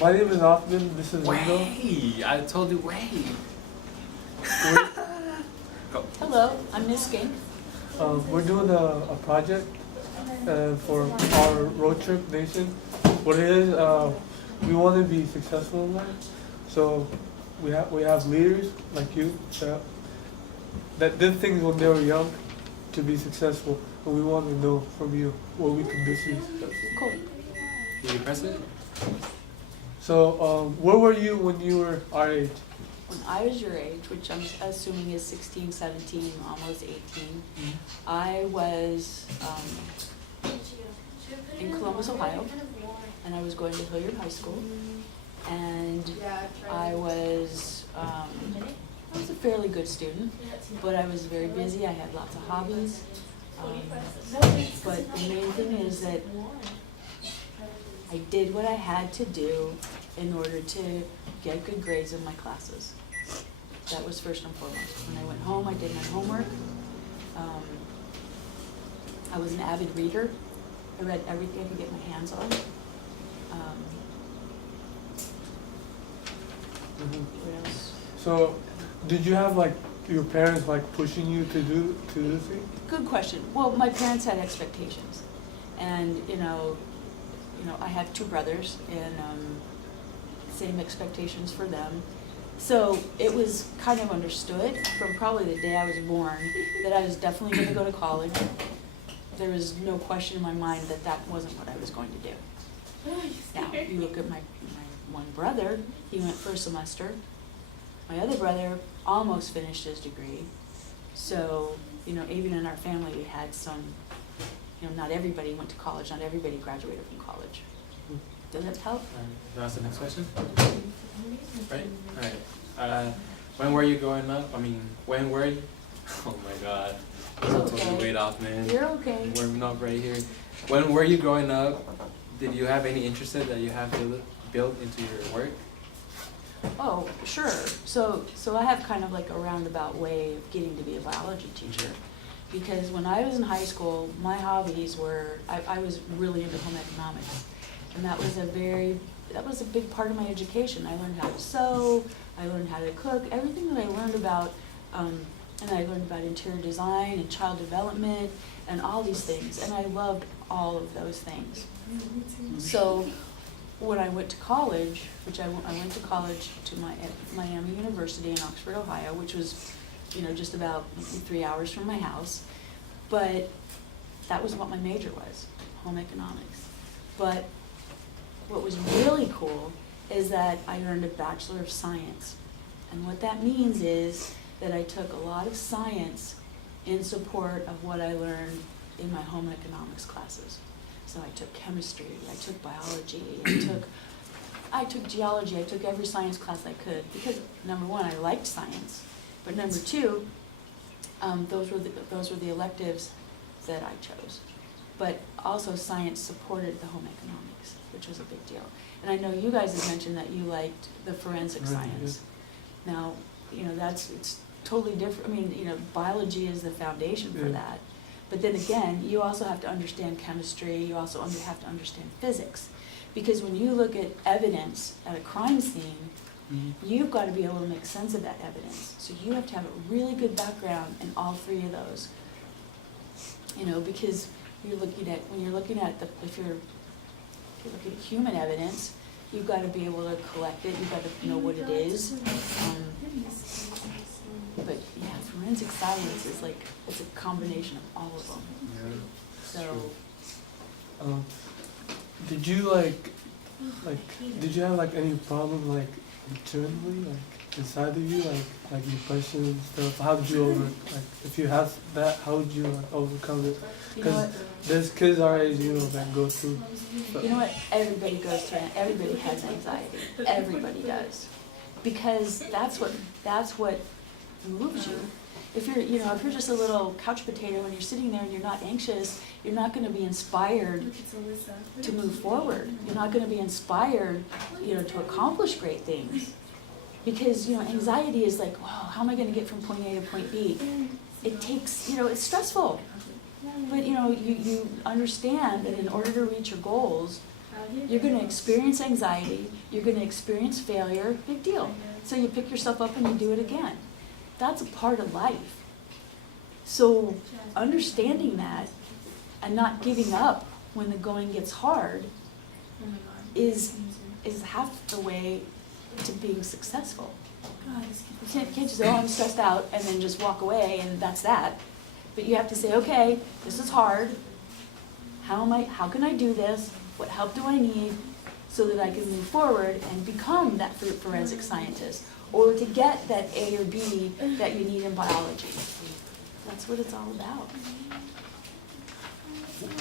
My name is Othman. This is Lindo. Way! I told you way. Go. Hello, I'm Miss Skink. We're doing a project for our road trip nation. What it is, we want to be successful in life. So we have leaders like you that did things when they were young to be successful. And we want to know from you what we can do to be successful. Cool. Can you press it? So where were you when you were our age? When I was your age, which I'm assuming is 16, 17, almost 18, I was in Columbus, Ohio, and I was going to Hilliard High School, and I was a fairly good student, but I was very busy. I had lots of hobbies, but the main thing is that I did what I had to do in order to get good grades in my classes. That was first and foremost. When I went home, I did my homework. I was an avid reader. I read everything I could get my hands on. What else? So did you have like your parents like pushing you to do things? Good question. Well, my parents had expectations, and you know, I have two brothers, and same expectations for them. So it was kind of understood from probably the day I was born that I was definitely going to go to college. There was no question in my mind that that wasn't what I was going to do. Now, you look at my one brother, he went for a semester. My other brother almost finished his degree. So, even in our family we had some, not everybody went to college, not everybody graduated from college. Does that help? That's the next question. Right? Alright. When were you growing up? When were you? Oh my god. It's okay. Totally weight off, man. You're okay. Warming up right here. When were you growing up? Did you have any interest that you have built into your work? Oh, sure. So I have kind of like a roundabout way of getting to be a biology teacher. Because when I was in high school, my hobbies were, I was really into home economics. And that was a big part of my education. I learned how to sew, I learned how to cook, everything that I learned about, and I learned about interior design and child development and all these things. And I loved all of those things. So when I went to college, I went to college to Miami University in Oxford, Ohio, which was, just about 3 hours from my house. But that was what my major was, home economics. But what was really cool is that I earned a Bachelor of Science. And what that means is that I took a lot of science in support of what I learned in my home economics classes. So I took chemistry, I took biology, I took geology, I took every science class I could because number one, I liked science, but number two, those were the electives that I chose. But also science supported the home economics, which was a big deal. And I know you guys have mentioned that you liked the forensic science. Now, it's totally different. Biology is the foundation for that. But then again, you also have to understand chemistry, you also have to understand physics. Because when you look at evidence at a crime scene, you've got to be able to make sense of that evidence. So you have to have a really good background in all three of those. Because if you're looking at human evidence, you've got to be able to collect it, you've got to know what it is. But yeah, forensic science is it's a combination of all of them. Yeah. So, Did you did you have any problem internally inside of you depression and stuff? How did you if you have that, how would you overcome it? Because there's kids our age that go through stuff. you know what? Everybody goes through it. Everybody has anxiety. Everybody does, because that's what moves you. If you're just a little couch potato and you're sitting there and you're not anxious, you're not going to be inspired to move forward. You're not going to be inspired, to accomplish great things. Because, anxiety is wow, how am I going to get from point A to point B? It takes, it's stressful. But, you understand that in order to reach your goals, You're gonna experience anxiety, you're gonna experience failure, big deal. So you pick yourself up and you do it again. That's a part of life. So understanding that and not giving up when the going gets hard is half the way to being successful. You can't just say, oh, I'm stressed out, and then just walk away and that's that. But you have to say, okay, this is hard. How can I do this? What help do I need so that I can move forward and become that forensic scientist, or to get that A or B that you need in biology? That's what it's all about.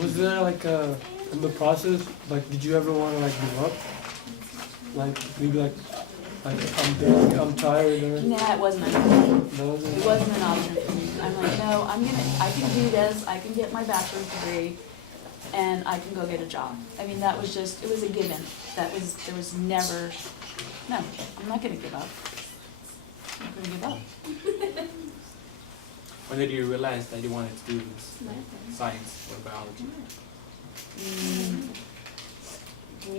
Was there like in the process, like, did you ever want to like give up? Like maybe like I'm done, I'm tired, or Nah, it wasn't an option. no? It wasn't an option for me. I'm like, no, I can do this, I can get my bachelor's degree, and I can go get a job. I mean, that was just, it was a given. There was never, no, I'm not gonna give up. I'm not gonna give up. When did you realize that you wanted to do this, like, science or biology?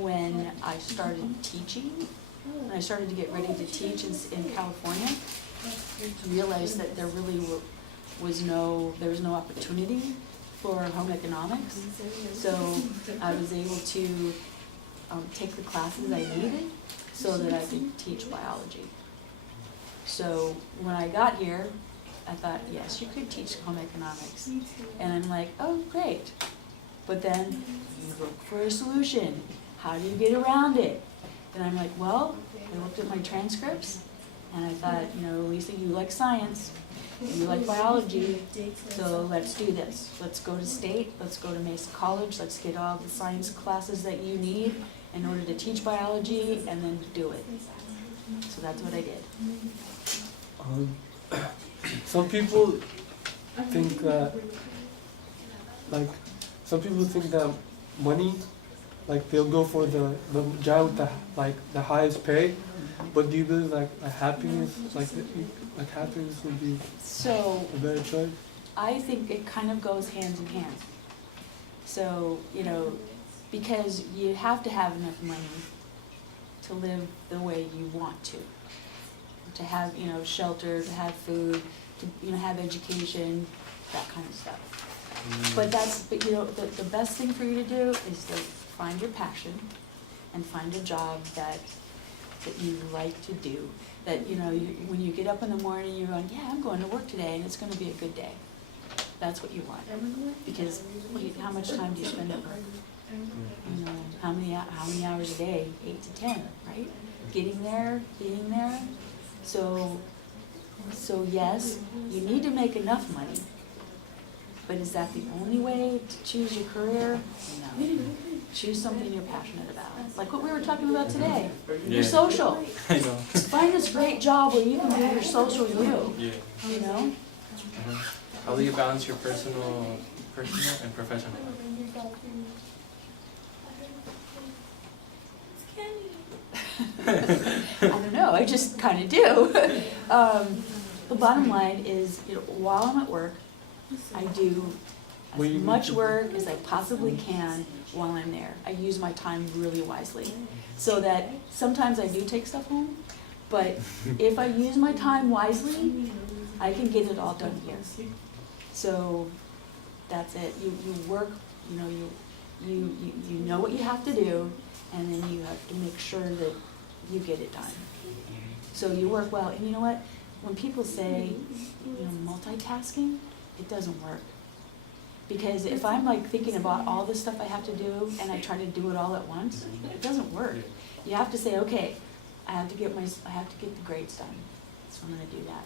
When I started teaching, when I started to get ready to teach in California, I realized that there really was no opportunity for home economics. So I was able to take the classes I needed so that I could teach biology. So when I got here, I thought, yes, you could teach home economics. And I'm like, oh, great. But then you look for a solution. How do you get around it? And I'm like, well, I looked at my transcripts and I thought, you know, Lisa, you like science, you like biology, so let's do this. Let's go to state, let's go to Mesa College, let's get all the science classes that you need in order to teach biology, and then do it. So that's what I did. Some people think that, like, some people think that money, like, they'll go for the job with the highest pay, but do you believe like happiness, like happiness would be So a better choice? I think it kind of goes hand in hand. So, you know, because you have to have enough money to live the way you want to have, you know, shelter, to have food, to, you know, have education, that kind of stuff. But you know, the best thing for you to do is to find your passion and find a job that you like to do. That, you know, when you get up in the morning, you're going, yeah, I'm going to work today, and it's going to be a good day. That's what you want. Because how much time do you spend at work? You know, how many hours a day? 8 to 10, right? Getting there, being there. So yes, you need to make enough money. But is that the only way to choose your career? No. Choose something you're passionate about. Like what we were talking about today. You're social. I know. Find this great job where you can do your social you. Yeah. You know? How do you balance your personal and professional life? I don't know, I just kind of do. The bottom line is, you know, while I'm at work, I do as much work as I possibly can while I'm there. I use my time really wisely. So that sometimes I do take stuff home, but if I use my time wisely, I can get it all done here. So that's it. You work, you know, you know what you have to do, and then you have to make sure that you get it done. So you work well, and you know what? When people say, you know, multitasking, it doesn't work. Because if I'm like thinking about all the stuff I have to do and I try to do it all at once, it doesn't work. You have to say, okay, I have to get the grades done. So I'm gonna do that.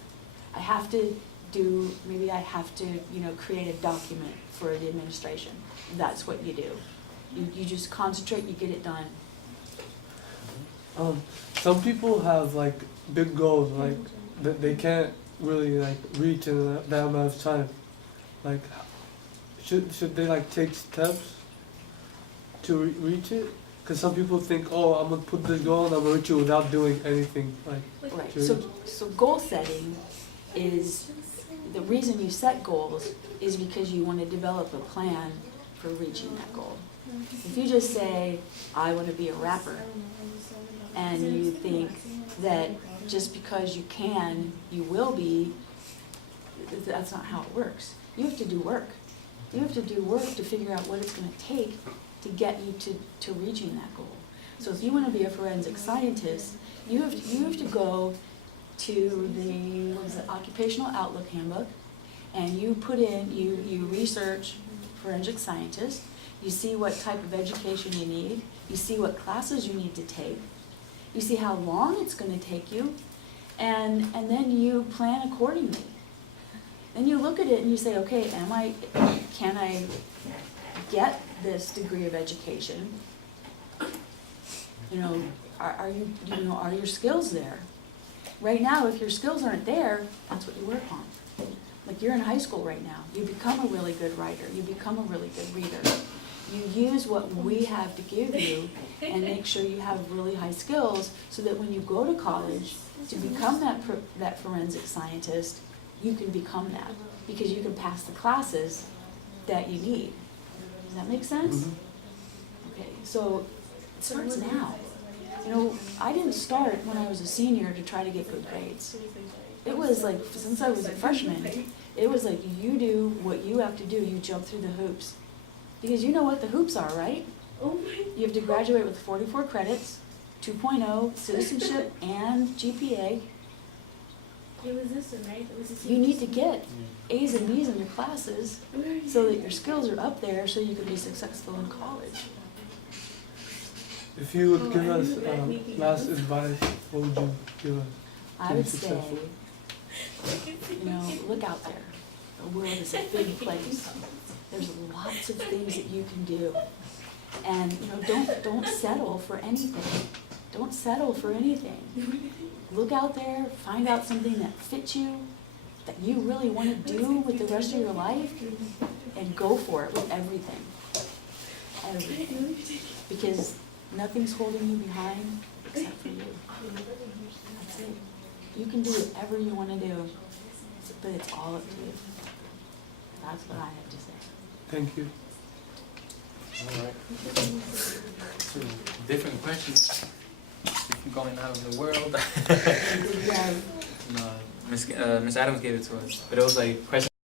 I have to you know, create a document for the administration. That's what you do. You just concentrate, you get it done. Some people have like big goals, like that they can't really like reach in that amount of time. Like, should they like take steps to reach it? Because some people think, oh, I'm gonna put this goal and I'm gonna reach it without doing anything. Like, right. So goal setting is the reason you set goals is because you want to develop a plan for reaching that goal. If you just say, I want to be a rapper, and you think that just because you can, you will be, that's not how it works. You have to do work. You have to do work to figure out what it's going to take to get you to reaching that goal. So if you want to be a forensic scientist, you have to go to the Occupational Outlook Handbook, and you put in, you research forensic scientist, you see what type of education you need, you see what classes you need to take, you see how long it's going to take you, and then you plan accordingly. Then you look at it and you say, okay, can I get this degree of education? You know, are your skills there? Right now, if your skills aren't there, that's what you work on. Like you're in high school right now. You become a really good writer. You become a really good reader. You use what we have to give you and make sure you have really high skills so that when you go to college to become that forensic scientist, you can become that because you can pass the classes that you need. Does that make sense? Mm-hmm. Okay, so it starts now. You know, I didn't start when I was a senior to try to get good grades. It was like, since I was a freshman, it was like you do what you have to do, you jump through the hoops. Because you know what the hoops are, right? You have to graduate with 44 credits, 2.0, citizenship, and GPA. It was this one, right? It was the You need to get A's and B's in your classes so that your skills are up there so you can be successful in college. If you would give us last advice, what would you give us? I would say, you know, look out there. The world is a big place. There's lots of things that you can do. And, you know, don't settle for anything. Don't settle for anything. Look out there, find out something that fits you, that you really want to do with the rest of your life, and go for it with everything. Everything. Because nothing's holding you behind except for you. That's it. You can do whatever you want to do, but it's all up to you. That's what I have to say. Thank you. All right. So, different questions. Going out of the world. Yeah. No, Miss Adams gave it to us, but it was like questions.